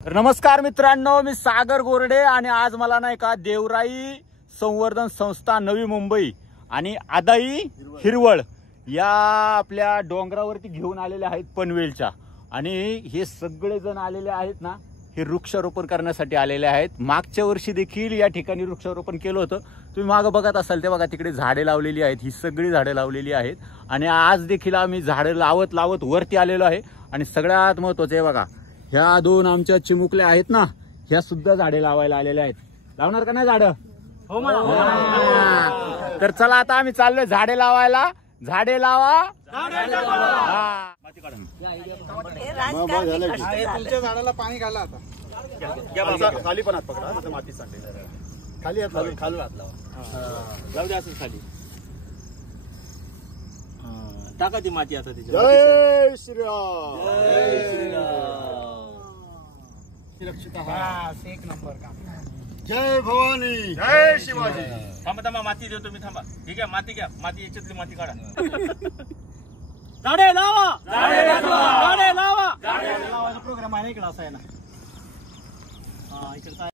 नमस्कार मित्रांनो, मी सागर गोरडे आणि आज मला नाही का देवराई संवर्धन संस्था नवी मुंबई आणि आदाई हिरवळ या आपल्या डोंगरावरती घेऊन आलेले आहेत पनवेलच्या। आणि हे सगळे जण आलेले आहेत ना, हे वृक्षारोपण करण्यासाठी आलेले आहेत। मागच्या वर्षी देखील या ठिकाणी वृक्षारोपण केलं होतं। तुम्ही मागे बघत असाल ते बघा, तिकडे झाडे लावलेली आहेत, ही सगळी झाडे लावलेली आहेत। आणि आज देखील आम्ही झाडे लावत लावत वरती आलेलो आहे। आणि सगळ्यात महत्त्वाचं आहे बघा, ह्या दोन आमच्या चिमुकल्या आहेत ना, ह्या सुद्धा झाडे लावायला आलेल्या आहेत। लावणार का नाही झाड? हो मला। तर चला आता आम्ही चाललोय झाडे लावायला। झाडे लावा, तुमच्या झाडाला पाणी घाला आता। खाली पण हात पकडा, माती सांडली। खाली हात खालून हात लावा, जाऊ दे असं खाली टाका ती माती आता त्याच्या। जय श्रीराम, जय श्रीराम। एक नंबर काम। जय भवानी, जय शिवाजी। थांबा थांबा, माती देतो मी, थांबा। ठीक आहे, माती घ्या, माती याच्यातली माती काढा। झाडे लावा, झाडे लावा, झाडे लावा, झाडे लावायचा प्रोग्राम आहे ना इकडे, असा आहे ना।